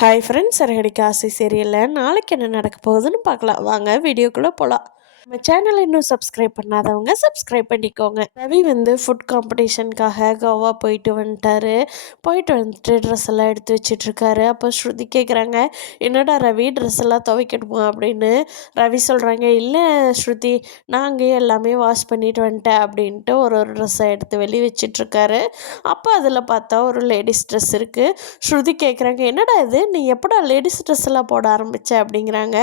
Hi friends, சரகடி Kashi சீரியலில் நாளைக்கு என்ன நடக்க போகுதுன்னு பார்க்கலாம். வாங்க வீடியோக்குள்ளே போகலாம். நம்ம சேனலை இன்னும் சப்ஸ்கிரைப் பண்ணாதவங்க சப்ஸ்கிரைப் பண்ணிக்கோங்க. ரவி வந்து ஃபுட் காம்படிஷனுக்காக கோவா போயிட்டு வந்துட்டாரு. போயிட்டு வந்துட்டு ட்ரெஸ் எல்லாம் எடுத்து வச்சிட்ருக்காரு. அப்போ ஸ்ருதி கேட்குறாங்க, என்னடா ரவி ட்ரெஸ் எல்லாம் துவைக்கணுமா அப்படின்னு. ரவி சொல்கிறாங்க, இல்லை ஸ்ருதி, நான் அங்கேயே எல்லாமே வாஷ் பண்ணிட்டு வந்துட்டேன் அப்படின்ட்டு ஒரு ஒரு ட்ரெஸ்ஸை எடுத்து வெளியே வச்சிட்ருக்காரு. அப்போ அதில் பார்த்தா ஒரு லேடிஸ் ட்ரெஸ் இருக்குது. ஸ்ருதி கேட்குறாங்க, என்னடா இது, நீ எப்படா லேடிஸ் ட்ரெஸ் எல்லாம் போட ஆரம்பிச்ச அப்படிங்கிறாங்க.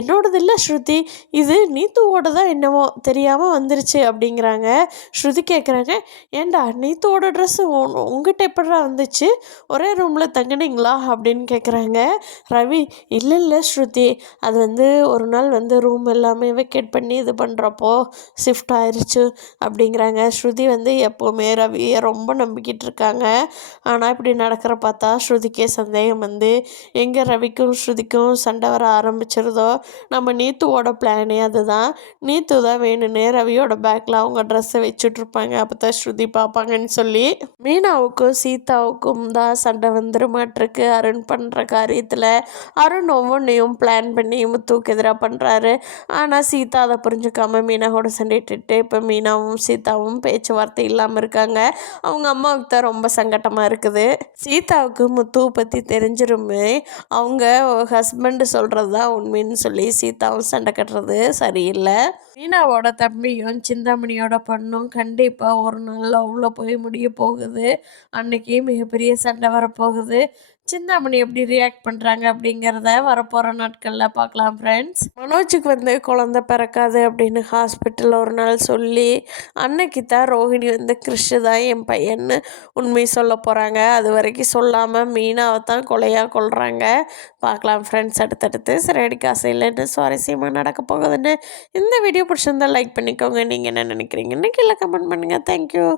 என்னோடது இல்லை ஸ்ருதி, இது நீத்துவோட தான் என்னவோ தெரியாமல் வந்துருச்சு அப்படிங்கிறாங்க. ஸ்ருதி கேட்குறாங்க, ஏண்டா நீத்துவோட ட்ரெஸ்ஸு உங்ககிட்ட எப்படா வந்துச்சு, ஒரே ரூமில் தங்கினீங்களா அப்படின்னு கேட்குறாங்க. ரவி, இல்லை இல்லை ஸ்ருதி, அது வந்து ஒரு நாள் வந்து ரூம் எல்லாமே வெக்கேட் பண்ணி இது பண்ணுறப்போ ஷிஃப்ட் ஆயிடுச்சு அப்படிங்கிறாங்க. ஸ்ருதி வந்து எப்போவுமே ரவியை ரொம்ப நம்பிக்கிட்டு இருக்காங்க. ஆனால் இப்படி நடக்கிற பார்த்தா ஸ்ருதிக்கே சந்தேகம் வந்து, எங்கே ரவிக்கும் ஸ்ருதிக்கும் சண்டை வர ஆரம்பிச்சிருதோ. நம்ம நீத்துவோட பிளானே அதுதான். நீத்து தான் வேணும்னே ரவியோட பேக்கில் அவங்க ட்ரெஸ்ஸை வச்சுட்ருப்பாங்க, அப்போ தான் ஸ்ருதி பார்ப்பாங்கன்னு சொல்லி. மீனாவுக்கும் சீதாவுக்கும் தான் சண்டை வந்துருமாட்டிருக்கு அருண் பண்ணுற காரியத்தில். அருண் ஒவ்வொன்றையும் பிளான் பண்ணி முத்துவுக்கு எதிராக பண்ணுறாரு. ஆனால் சீதா அதை புரிஞ்சுக்காம மீனாவோட சண்டையிட்டு இப்போ மீனாவும் சீதாவும் பேச்சுவார்த்தை இல்லாமல் இருக்காங்க. அவங்க அம்மாவுக்கு தான் ரொம்ப சங்கட்டமாக இருக்குது. சீதாவுக்கு முத்துவை பற்றி தெரிஞ்சிருமே அவங்க ஹஸ்பண்டு சொல்கிறது தான் உண்மைன்னு சொல்லி சீதாவும் சண்டை கட்டுறது சரியில்லை. மீனாவோட தம்பியும் சிந்தாமணியோட பொண்ணும் கண்டிப்பாக ஒரு நாள் லவ்வில் போய் முடிய போகுது. அன்னைக்கு மிகப்பெரிய சண்டை வரப்போகுது. சிந்தாமணி எப்படி ரியாக்ட் பண்ணுறாங்க அப்படிங்கிறத வரப்போகிற நாட்களில் பார்க்கலாம் ஃப்ரெண்ட்ஸ். மனோஜுக்கு வந்து குழந்த பிறக்காது அப்படின்னு ஹாஸ்பிட்டலில் ஒரு நாள் சொல்லி அன்னைக்கு தான் ரோஹிணி வந்து கிறிஷு தான் என் பையன்னு உண்மை சொல்ல போகிறாங்க. அது வரைக்கும் சொல்லாமல் மீனாவை தான் கொலையாக கொள்கிறாங்க. பார்க்கலாம் ஃப்ரெண்ட்ஸ் அடுத்தடுத்து. சரி, காசு இல்லைன்னு சுவாரஸ்யமாக நடக்க போகுதுன்னு. இந்த வீடியோ பிடிச்சிருந்தால் லைக் பண்ணிக்கோங்க. நீங்கள் என்ன நினைக்கிறீங்கன்னு கீழே கமெண்ட் பண்ணுங்கள். தேங்க்யூ.